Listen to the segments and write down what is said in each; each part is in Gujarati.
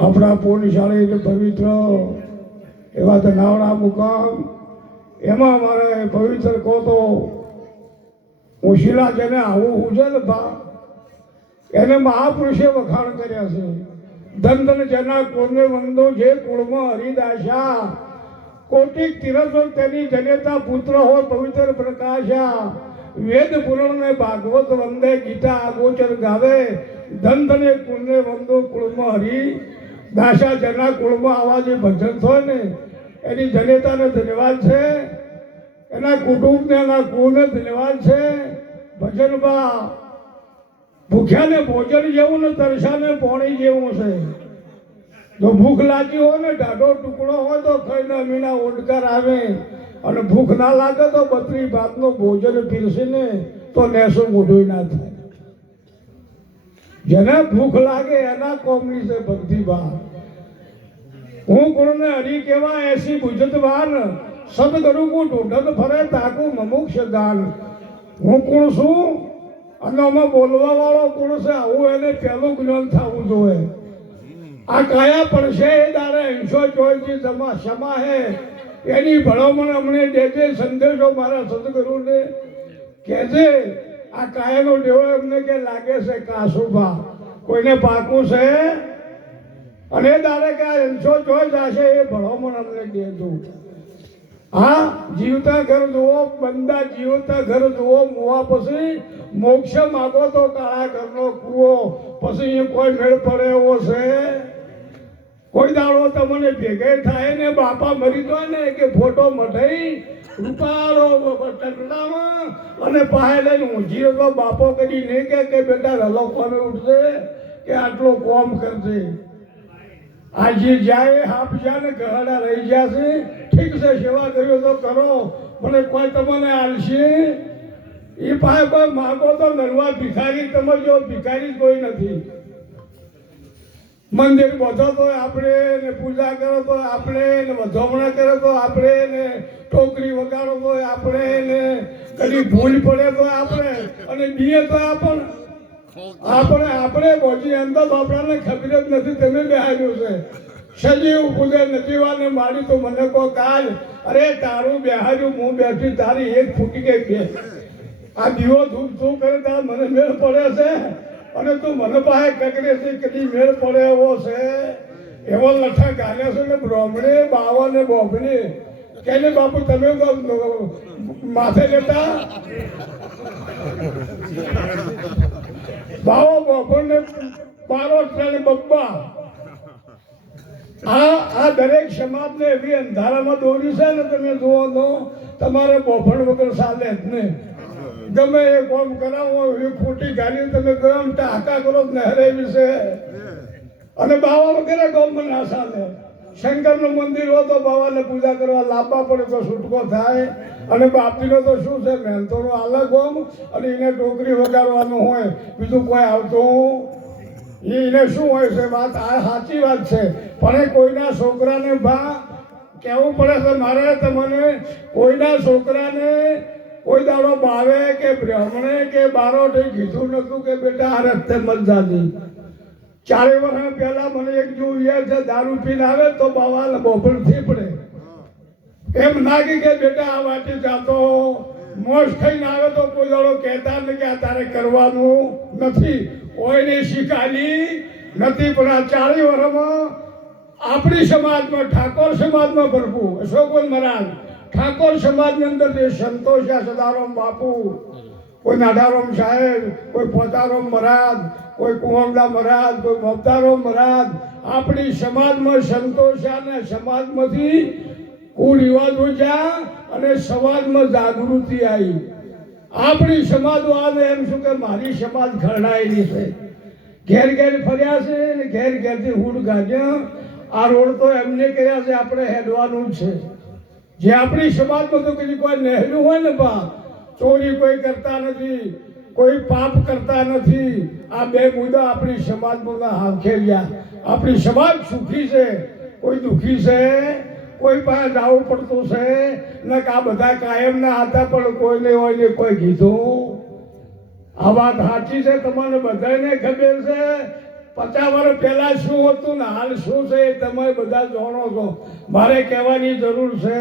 આપણા પુણ્યશાળી અને પવિત્ર એવા ધનાવડા મુકામ એમાં મારે પવિત્ર કહો તો હું શિલા જેને આવું હું છે ને ભા એને મહાપુરુષે વખાણ કર્યા છે. ધન ધન જેના કુળને વંદો જે કુળમાં હરિદાસા કોટિક તીરથો તેની જનેતા પુત્ર હોય પવિત્ર પ્રકાશા વેદ પુરાણ ને ભાગવત વંદે ગીતા આગોચર ગાવે ધન ધને કુળને વંદો કુળમાં હરિ દાસા જેના કુળમાં આવા જે ભજન થાય ને એની જનેતાને ધન્યવાદ છે, એના કુટુંબને એના કુળને ધન્યવાદ છે. ભજનમાં ભૂખ્યાને ભોજન જેવું ને તરસાને પાણી જેવું છે. જો ભૂખ લાગી હોય ને ઢાઢો ટુકડો હોય તો ખાઈને મીના ઓડકાર આવે અને ભૂખ ના લાગે તો 32 ભાતનું ભોજન પીરસીને તો નેસો મોઢું ના થાય. જેને ભૂખ લાગે એના કોમની છે ભક્તિ ભાવ. હું ગુણને હરી કેવા એસી બુજતવાન સદગુરુ કો ઢૂંઢત ફરે તાકુ મમુક્ષ દાન. હું કોણ છું અને આમાં બોલવા વાળો કોણ છે આવું એને પહેલું જ્ઞાન થવું જોઈએ. આ કાયા પડશે એ દાડે 824 ક્ષમા હે એની ભલામણ અમને દેજે. સંદેશો મારા સદગુરુને કહેજે આ કાયાનો ડેવો એમને કે લાગે છે કાસુભા કોઈને પાકું છે અને દાડે કે 824 જશે એ ભલામણ અમને દેજો. હા જીવતા ઘર જુઓ બંદા જીવતા ઘર જુઓ મુવા પછી મોક્ષ માગો તો કાળા ઘરનો કૂવો પછી કોઈ મેળ પડે એવો છે. કોઈ દાડો તમને ભેગે થાય ને બાપા મરી જાય ને કે ફોટો મઢાઈ રૂપાળો ટકડામાં અને પાસે લઈને ઊંઘી તો બાપો કરી નહીં કે બેટા રલો કોને ઉઠશે કે આટલો કોમ કરશે. આજે જાય હાફ જાય ને ગળાડા રહી ગયા છે ઠીક છે સેવા કર્યો તો કરો મને કોઈ તમને આલશે એ પાસે કોઈ માગો તો નરવા ભિખારી તમે જો ભિખારી કોઈ નથી. મંદિર બધો તો આપણે ને પૂજા કરો તો આપણે ને વધામણા કરો તો આપણે ને ટોકરી વગાડો તો આપણે ને કદી ભૂલ પડે તો આપણે અને બીએ તો આપણે બોજી અંદર આપણાને ખબર જ નથી તમે બેહાડ્યું છે. સજીવ પૂજે નજીવાને મારી તો મને કહો કાલ અરે તારું બેહાડ્યું હું બેઠી તારી એક ફૂટી ગઈ બે આ દીવો ધૂપ શું કરે તાર મને મેળ પડે છે અને તું મને પાસે કકડે છે કદી મેળ પડે એવો છે. એવો લઠા ગાલ્યા છે ને બ્રાહ્મણે બાવા ને બોબને કે બાપુ તમે તો માથે લેતા બાવો બોબને બારો ટ્રેન બબ્બા આ દરેક સમાજને એવી અંધારામાં દોરી છે ને તમે જુઓ તો તમારે બોફણ વગર ચાલે જ નહીં. ગમે એ કોમ કરાવો એ ખોટી ગાડી તમે ગરમ ટાંકા કરો નહેરે વિશે અને બાવા વગેરે ગોમ ના ચાલે. શંકરનું મંદિર હોય તો બાવાને પૂજા કરવા લાવવા પડે તો છૂટકો થાય અને બાપજીનો તો શું છે મહેનતોનો અલગ હોમ અને એને ટોકરી વગાડવાનું હોય બીજું કોઈ આવતું એને શું હોય છે. વાત આ સાચી વાત છે પણ એ કોઈના છોકરાને ભા કહેવું પડે છે મારે તમને કોઈના છોકરાને કોઈ દાડો બાવે કે બ્રાહ્મણે કે બારોટે કીધું નતું કે બેટા આ રસ્તે મત જાતી. 4 વર્ષ પહેલા મને એક જોયું છે દારૂ પીને આવે તો બાવા બોફણ થી પડે એમ નાખી કે બેટા આ વાટી જાતો મોજ થઈને આવે તો કોઈ દાડો કહેતા ને કે આ તારે કરવાનું નથી કોઈને શીખાલી નથી. પણ આ 40 વર્ષમાં આપણી સમાજમાં ઠાકોર સમાજમાં ભરપૂર અશોકવન મહારાજ ઠાકોર સમાજની અંદર જે સંતોષ સદારામ બાપુ કોઈ નાડારામ સાહેબ કોઈ પોતારામ મહારાજ કોઈ કુંવરદા મહારાજ કોઈ મમતારામ મહારાજ આપણી સમાજમાં સંતોષ્યા ને સમાજમાંથી કુરિવાજો જ્યાં અને સમાજમાં જાગૃતિ આવી. આપણી સમાજ વાળા એમ શું કે મારી સમાજ ખરડાયેલી છે ઘેર ઘેર ફર્યા છે ને ઘેર ઘેરથી હુડ ગાજ્યા. આ રોડ તો એમને કર્યા છે આપણે હેડવાનું જ છે. જે આપણી સમાજમાં તો કદી કોઈ નહેલું હોય ને બા ચોરી કોઈ કરતા નથી કોઈ પાપ કરતા નથી. આ બે મુદ્દા આપણી સમાજમાં હાંખેલ્યા. આપણી સમાજ સુખી છે કોઈ દુઃખી છે કોઈ પાસે જવું પડતું છે ને આ બધા કાયમના હતા પણ કોઈને હોય ને કોઈ કીધું. આ વાત સાચી છે તમને બધાને ખબર છે 50 વર્ષ પહેલા શું હતું ને હાલ શું છે એ તમે બધા જાણો છો. મારે કહેવાની જરૂર છે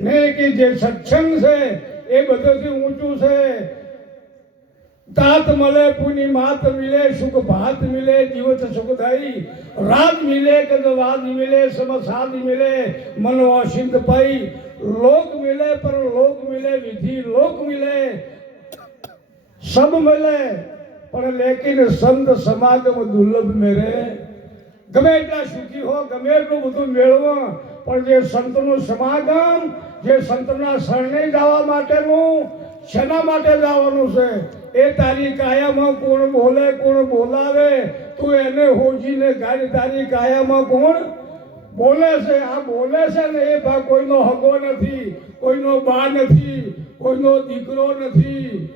ને કે જે સત્સંગ છે એ બધોથી ઊંચું છે. तात मले पुनि मात मिले सुख भात मिले जीवत सुखदाई रात मिले कदवाद मिले समसाद मिले मनो असिंध पाई लोक मिले पर लोक मिले विधि लोक मिले सब मिले पर लेकिन संत समागम दुर्लभ मेरे. गमे એટલા સુખી હો ગમે એટલું બધું મેળવો પણ જે સંતનું સમાગમ જે સંતના શરણે જવા માટેનું શેના માટે જવાનું છે એ તારી કાયામાં કોણ બોલે કોણ બોલાવે તું એને હોજીને ગાડી તારી કાયામાં કોણ બોલે છે. આ બોલે છે ને એ ભાગ કોઈનો હગો નથી, કોઈનો બા નથી, કોઈનો દીકરો નથી.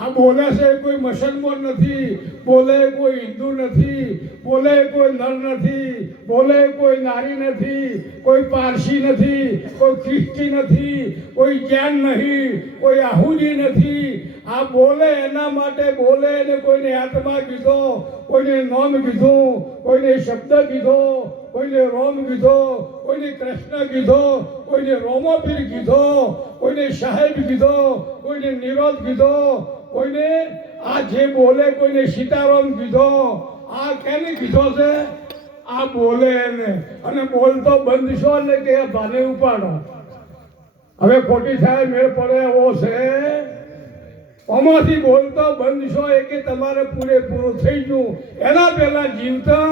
આ બોલે છે કોઈ મુસલમાન નથી, બોલે કોઈ હિન્દુ નથી, બોલે કોઈ નર નથી, બોલે કોઈ નારી નથી, કોઈ પારસી નથી, કોઈ ખ્રિસ્તી નથી, કોઈ જૈન નહીં, કોઈ આહુદી નથી. આ બોલે એના માટે બોલે ને કોઈને આત્મા કીધો, કોઈને નામ કીધું, કોઈને શબ્દ કીધો, કોઈને રોમ કીધો, કોઈને કૃષ્ણ કીધો, કોઈને રોમોપીર કીધો, કોઈને સાહેબ કીધો, કોઈને નિરોધ કીધો, કોઈને આ જે બોલે કોઈને સીતારામ કીધો. આ કેને કીધો છે? આ બોલે એને અને બોલતો બંધ છો ને કે ભાને ઉપાડો. હવે ખોટી થાય મેળ પડે એવો છે. આમાંથી બોલતો બંધ છો એ કે તમારે પૂરેપૂરું થઈ ગયું. એના પહેલા જીવતા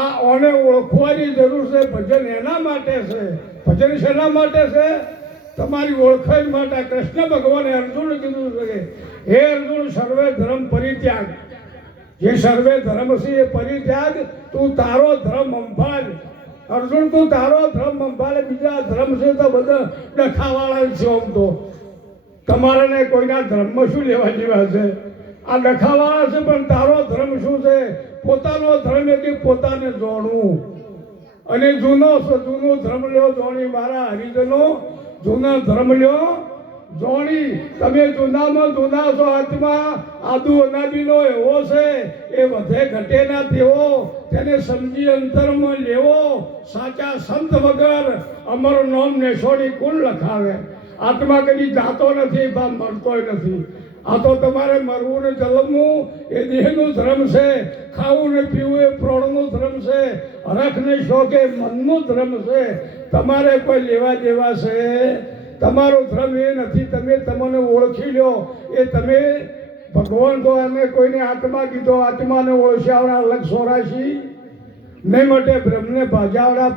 આ ઓને ઓળખવાની જરૂર છે. ભજન એના માટે છે. ભજન શેના માટે છે? તમારી ઓળખાણ માટે. કૃષ્ણ ભગવાને અર્જુન કીધું છે કે હે અર્જુન સર્વે ધર્મ પરિત્યાગ. જે સર્વે ધર્મ છે એ પરિત્યાગ તું તારો ધર્મ સંભાળ. અર્જુન તું તારો ધર્મ સંભાળે. બીજા ધર્મ છે તો બધા ડખાવાળા છે. આમ તો તમારે ને કોઈના ધર્મમાં શું લેવા જેવા છે? આ ડખાવાળા છે પણ તારો ધર્મ શું છે? પોતાનો ધર્મ એટલે પોતાને જોણવું. અને જૂનો ધર્મ લ્યો જોણી. મારા હરિજનો જૂનો ધર્મ લ્યો જોણી. તમે જૂનામાં જૂના છો. આત્મા આદુ અનાદિનો એવો છે એ વધે ઘટે ના તેવો. તેને સમજી અંતરમાં લેવો. સાચા સંત વગર અમર નામ નેસોડી કોણ લખાવે? આત્મા કદી જાતો નથી, બા મરતોય નથી. આ તો તમારે મરવું ને જન્મવું એ દેહનું ધર્મ છે. ખાવું ને પીવું એ પ્રાણનું ધર્મ છે. હરખ ને શોખે મનનું ધર્મ છે. તમારે કોઈ લેવા દેવા છે? તમારો ધર્મ એ નથી. તમે તમને ઓળખી લો. એ તમે ભગવાન તો અમે કોઈને આત્મા કીધો, આત્માને ઓળખ્યાવડા 184 નહીં માટે બ્રહ્મને ભાજાવડા